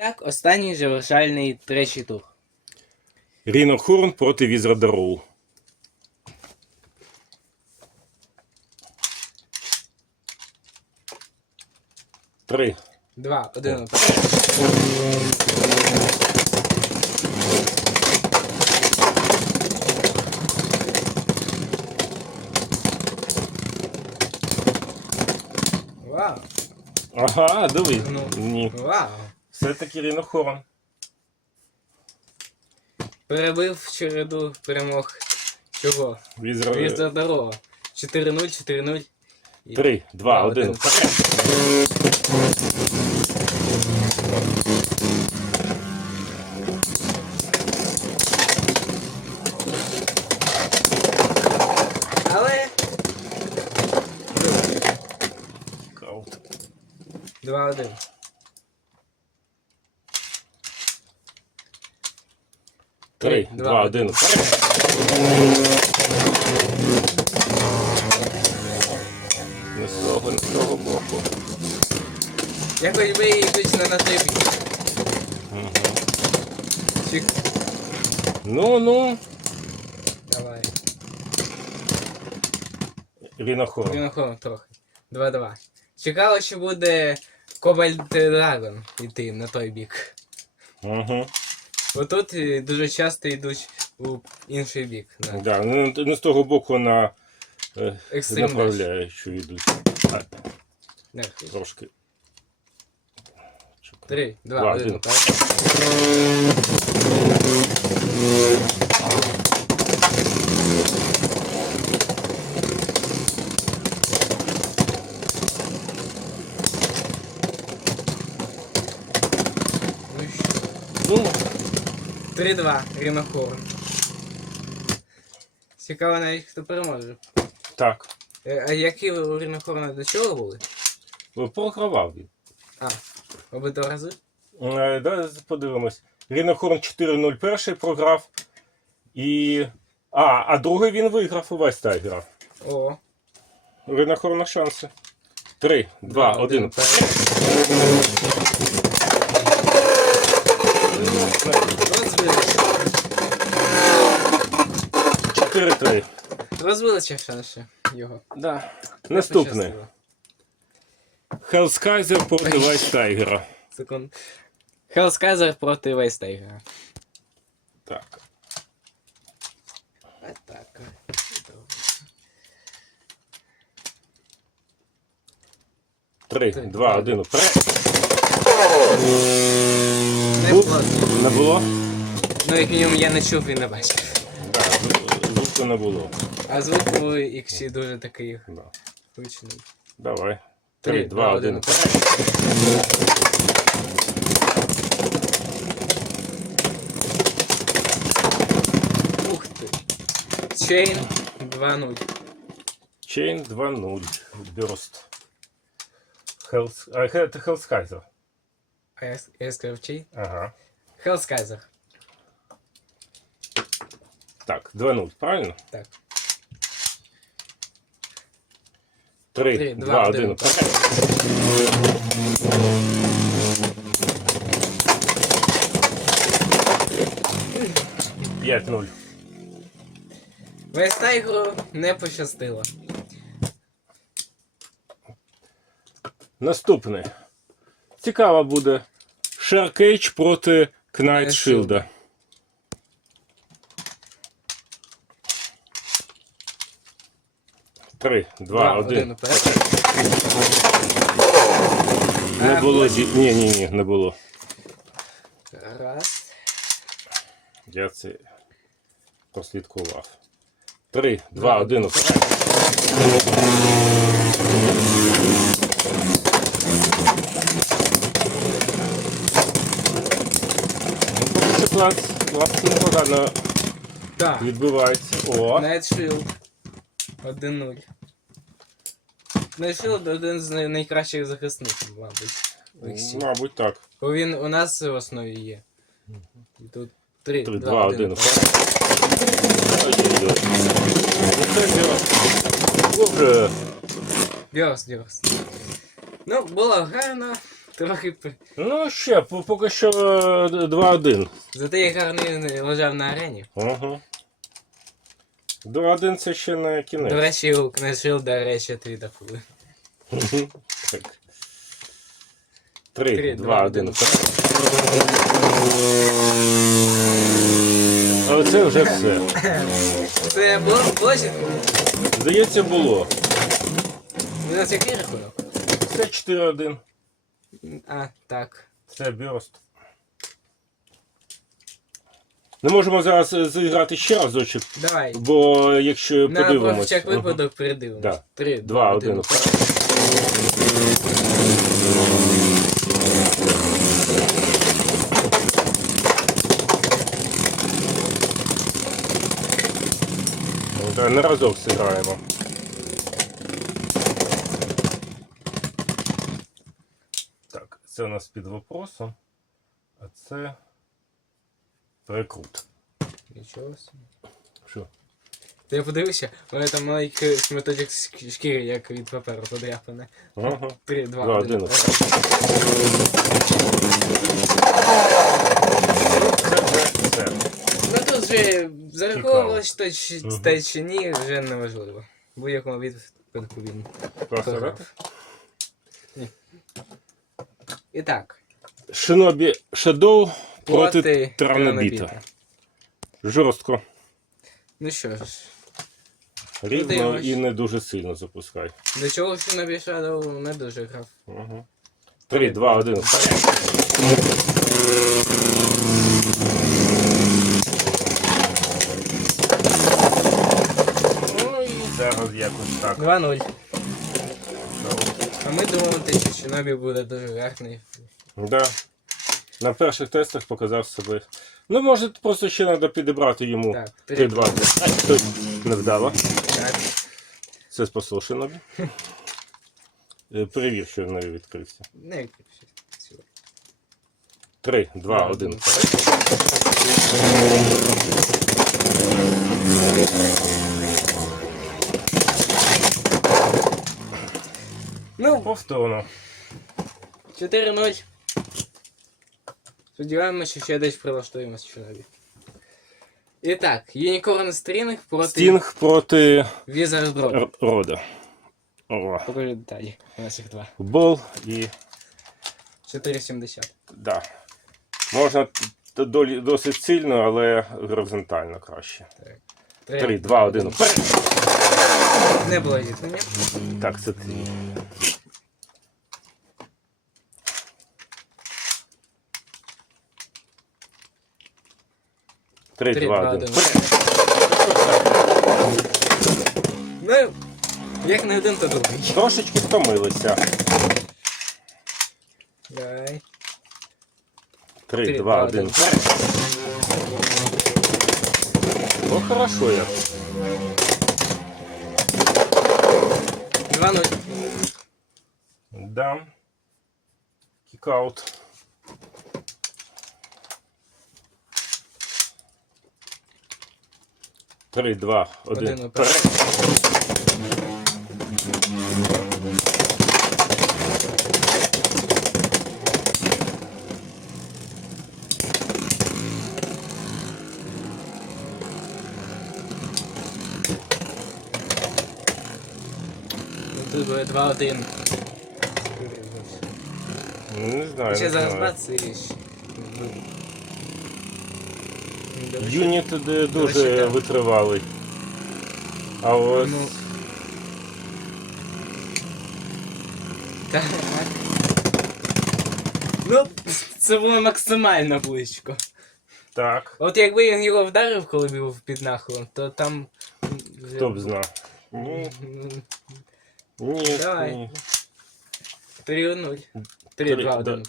Так, останній завершальний третій тур. Ріно Хорн проти Візрадерол. Три. Два, один. Вау. Ага, диви. Ну. Ні. Вау. Все-таки Ріно Хорн. Перебив череду перемог чого? Візра... Візда здорово. 4-0, 4-0. І- Три, два, один. Вперед. Але Цікаво. 2-1. Три, два, один. Не з того, не з того боку. Я хоч би йдуть на натрибі. Чик, Ну, ну. давай. Ріно Хорн. Трохи. 2-2. Чекало, що буде Cobalt Dragon йти на той бік. Угу. Отут е, дуже часто йдуть у інший бік. Да. Да, ну, не з того боку на е, Екстрим направляючу йдуть. А, Да. трошки. Три, два, Два, один. один. так. Ну що? Ну, 3-2, Рінохор. Цікаво навіть хто переможе. так. Е, А які у Рінохорна до чого були? Програвав він. А, обидва рази? Е, Да, подивимось. Рінохорн 4-0 перший програв. І. А, а другий він виграв у Вайстайгера. О. У Ріно Хорна шанси. 3, 2, 1. 4-3. Розбилися шанси його. Да. Наступний. Пощастило. Хелскайзер проти Вайстайгера. Секунд. Хелскайзер проти Вейстейгера. Так. Атака. Три, Три, два, один. Вперед. Не Бу- було. Не було? Ну, як мінімум, я не чув і не бачив. Звуку не було. А звук у Іксі дуже такий Да. гучний. Давай. Три, два, один. Ух ти. Чейн 2-0. Чейн 2-0. Бюрст. Хелс... А, хе- це Хелскайзер. А я, с- я сказав чей? Ага. Хелскайзер. Так, 2-0, правильно? Так. Три, Три, два, два, один. один. Вперед. П'ять нуль. Вейстейгеру не пощастило. Наступний. Цікаво буде. Шеркейдж проти Кнайт Е, Шилда. Три, два, один. Не було. ді- Ні, ні, ні, не було. Раз. Я це прослідкував. Три, два, один. вперед. Ну, клас, клас непогано Так. відбивається. О, Найтшилд. 1-0. Найтшилд один з най- найкращих захисників, мабуть. в мабуть, так. Бо він у нас в основі є. І тут 3, Три, 2, два, 1. один. Ой-ой-ой. Ну, це діло. Добре. Дьорс, дьорс. Ну, було гарно. Трохи при- Ну, ще, по- поки що е, 2-1. Зате як гарно він лежав на арені. Угу. 2-1 це ще не кінець. До речі, у Кнешил, до речі, твій дохули. Так. Три, 3, два, 2, один. 1. Але це вже все. Це було площадь? Здається, було. У нас який рахунок? Це 4-1. А, так. Це бюст. Не можемо зараз е, зіграти ще разочок, Давай. бо якщо На подивимось. всяк випадок передивимось. Да. Три, Два, один. Ну, на разок зіграємо. Так, це у нас під вопросом, а це прикрут. Нічого собі. Що? Я подивився, у мене там маленький шматочок шкіри, як від паперу подряпане. Ага. Три, два, один. Це. Ну тут вже зараховувалось то чи, Мгм. те чи ні, вже неважливо. В будь-якому відпадку він. Просто, да? програв. Ні. І так. Шинобі Shadow проти проти. Транобіта. Жорстко, Ну що ж, рівно і не дуже сильно запускай. до чого ж на Shadow не дуже грав. Угу. 3, 2, 1. Ой, зараз якось так. 2-0. А ми думали, що Шинобі буде дуже гарний. Да. На перших тестах показав себе. Ну, може, просто ще треба підібрати йому Так, 3, 3, 2, 1. Не вдало. Так. Це спасло Шинобі. Е, Перевір, що в неї відкрився. Не якось. 3, 2, 1. Ну, Повторно. 4-0. Сподіваємося, що ще десь прилаштуємося чоловік. І так, Unicorn String проти Стінг проти Wizard рода. Покажи деталі. У нас їх два. Бол і. 4,70. Да. Можна долі- досить сильно, але горизонтально краще. Так. 3, 2, 1, Вперед! Не було зіткнення. Так, це ти. 3, 3 2, 1. 1. Ну, як не один, то другий. Трошечки втомилися. Дай. 3, 2, 1. Ну, хорошо я. 2-0. Да. Кикаут. 3, 2, 1. Один 2-1. Не знаю. Ще зараз бац і ще. Юніт дуже витривалий. А ось. Ну. Так. Ну, це було максимально близько. Так. От якби він його вдарив, коли був під нахилом, то там. Хто б знав? Ні, ні. Давай. ні. 3-0. Три, 3-2-1.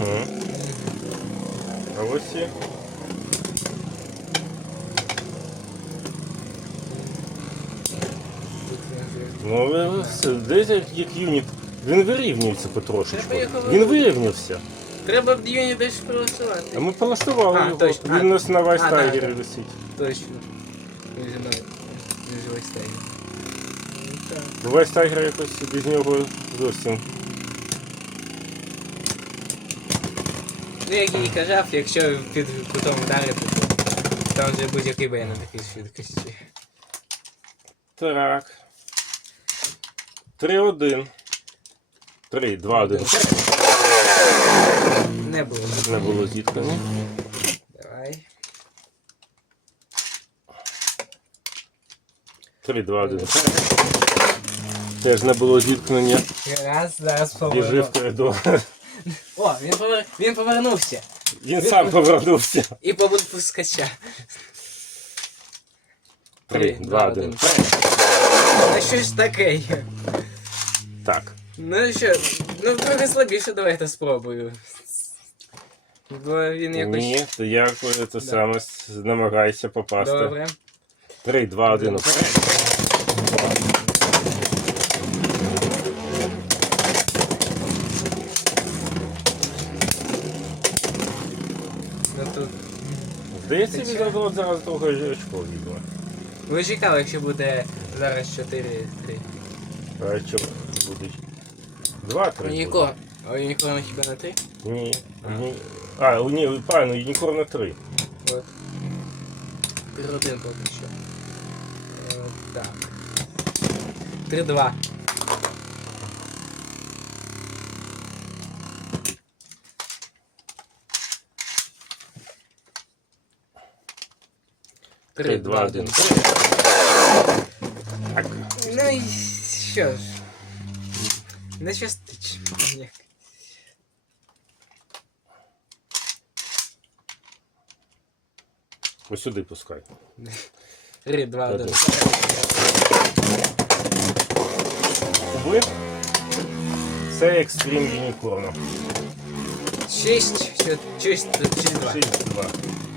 Угу. А ось і. Ну, все, десь як, як юніт. Він вирівнюється потрошечку. Треба його Він вирівнявся. Треба в Дюні десь прилаштувати. А ми полаштували А, його. точно. Він А. у нас на А, да, Вайстайгері да. висить. Точно. Він зі мною. Стає. Вайстайгер якось без нього зовсім. Ну, як я і казав, якщо під кутом вдарити, то там вже будь-який бей на такій швидкості. Так. 3-1. 3, 2, 1. Не було. Не було зіткнення. Давай. 3, 2, 1. Теж не було зіткнення. Раз, зараз Біжи в коридор. О, він, повер... він повернувся. Він сам повернувся. І побуд пускача. 3, 2, 1. А що ж таке є? Так. Ну що, ну трохи слабіше давайте спробую. Бо він якось. Ні, то як це Да. саме намагайся попасти. Добре. 3, 2, 1. Ну тут. Здається, він чого? от зараз друге очко візьме. Ви чекали, якщо буде зараз 4-3. А що буде? 2, 3. Юніко. А Юнікорн хіба на 3? Ні. А. Ні. А, ні, правильно, юнікорн на 3. От. 3-1 поки що. Е, так. 3-2. Три, два, один. Так. Ну і що ж. Не щастить. Ось сюди пускай. Три, два, один. Один. Це екстрім юнікорна. Шість, що, шість, шість, два. 6-2.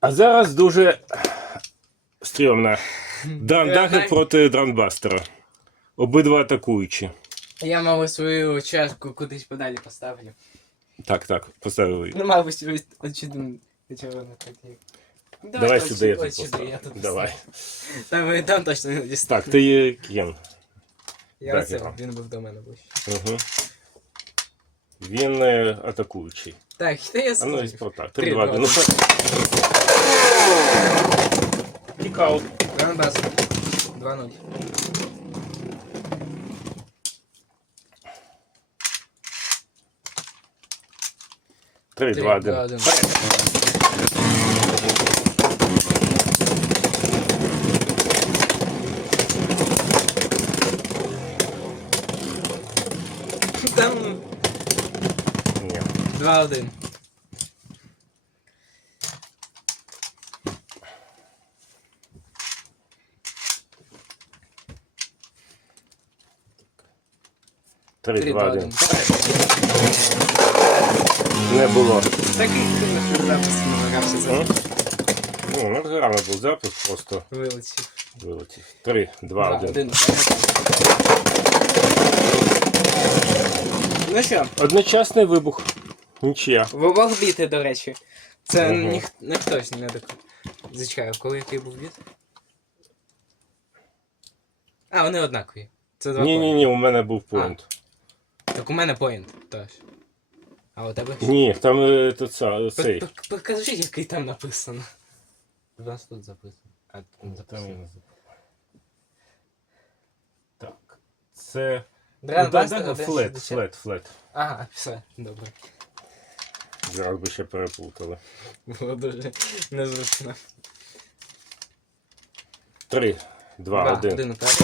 А зараз дуже стрьомно. Драндагер Давай. проти Дранбастера. Обидва атакуючі. Я, мабуть, свою чашку кудись подалі поставлю. Так, так, поставили. Ну, мабуть, очевидно, червоно так. Давай ось сюди я тут сюди, я тут Давай. поставлю. Там, там точно не дістав. Так, ти є Кен. Я так, оце, він був до мене ближче. Угу. Він е, атакуючий. Так, та я А ну і скажу. Спартак. Три, 3, 2, два, 1. Ну, один. Кікаут. Донбас. 2-0. Три, два, два, один. один. Там Ні. 2-1. 3, 2, 1. Не було. Такий кинув запис намагався за М? Ну, гарний був запуск, просто вилетів. вилетів. Три, два, один. 1. Ну що, Одночасний вибух. Нічия. в обох біти, до речі. Це Ага. ніх... ніхто ж не так. Зачекаю, коли який був біт? А, вони однакові. Це два Ні-ні-ні, у мене був поінт. Так у мене поінт теж. А у тебе? Ні, там е, то це, цей. Покажи, який там написано. У нас тут записано. А Там записано. я не забув. Так. Це. Дран Ну, да, Бастер да, 1.60. Флет, флет, флет. Ага, все, добре. Зараз би ще переплутали. Було дуже незручно. Три, два, Два, один. один уперед.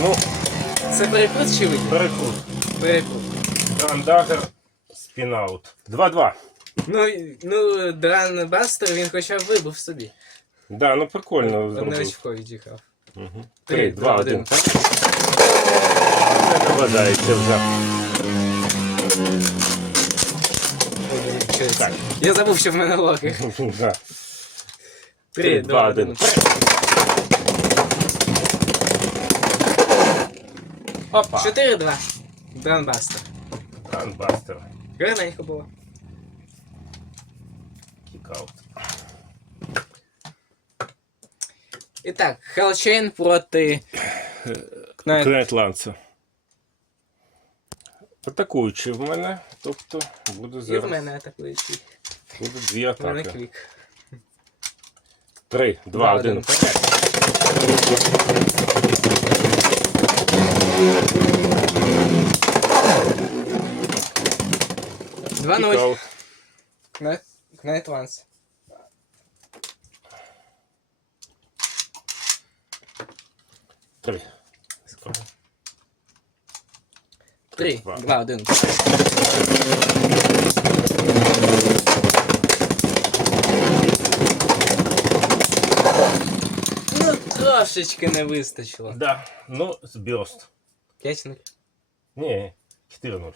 Ну, Це перекрут чи вихід? перекрут. Перекрут. Грандагер, спінаут. Два-два. Ну, і- ну, Дран Бастер він хоча б вибув собі. Да, ну прикольно Не зробив. очко відіграв. Угу. Три, два, один. один. Це догадається вже. Ой, Так. Я забув, що в мене локи. Да. Три, два, один. Опа. 4-2. Дранбастер. Гранбастер. Гарненько було. Кікаут. І так, Хелчейн проти Кнайт- Кретландця. Атакуючи в мене, тобто буде І в мене атакуючий. Буде дві атаки. мене атаки. квік. Три, два, один. Вперед. 2-0. Knight, Knight once. Три. Три, два, два один. Ну, трошечки не вистачило. Да, ну, збірост. 5 0 Ні, 4-0.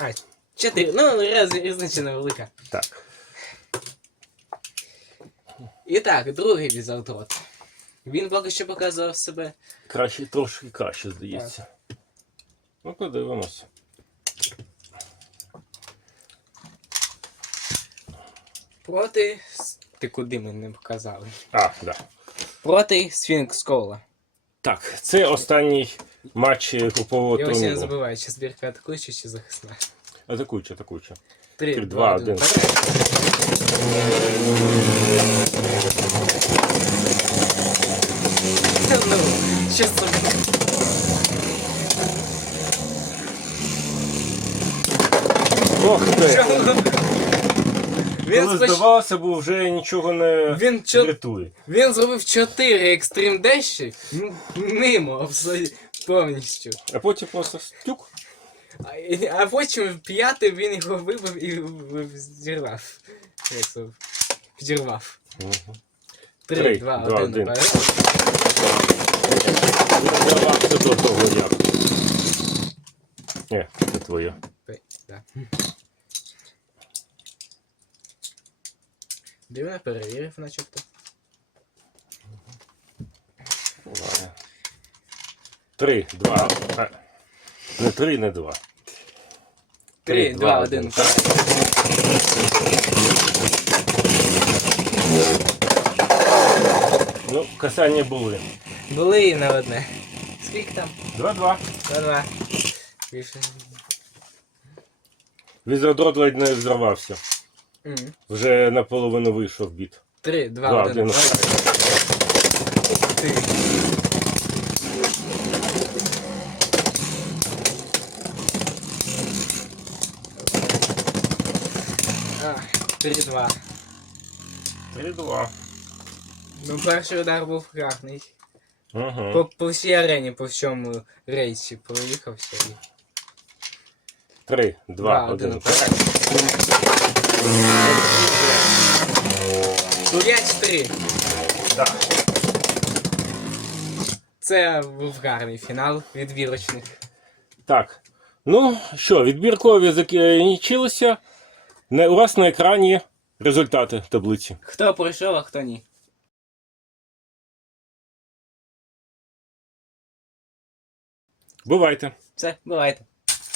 А, 4. Ну, раз, різниця невелика. Так. І так, другий візавдрот. Він поки що показував себе Краще, трошки краще, здається. Ну, подивимося. проти. Ти куди ми не показали? А, да. Проти Сфінкс Кола. Так, це останній матч групового Я ось не турніру. забуваю, чи збірка атакуюча, чи захисна. Атакуючи, атакуючи. 3, Три, 2, два, 1. один. Ну, що це? Ох ти! Він, Коли споч... здавалося, бо вже нічого не він, чо... він зробив 4 екстрим деші мимо абсолютно повністю. А потім просто стюк. А, а потім п'ятий він його вибив і в- зірвав. Як це? Підірвав. Мгм. 3, Три, 2, два, 1, один. вперед. Здавався до того як. Ні, це твоє. Ой, да. Дивно перевірив, начебто. Ладно. Три, два. а, Не три, не два. 3, 2, 1. Ну, касання були. Були і на одне. Скільки там? Два-два. На два. Більше. Візердрот ледь не взорвався. Мгм. Вже наполовину вийшов біт. 3, 2, Два, 1. один. Ти. А, 3-2. Три-два. Ну, перший удар був гарний. Угу. По, по всій арені, по всьому рейсі проїхався і. Три, два, один. вперед. 5-3. Да. Це був гарний фінал відбірочних. Так. Ну що, відбіркові закінчилися. Не- У вас на екрані результати таблиці. Хто пройшов, а хто ні. Бувайте. Все, бувайте.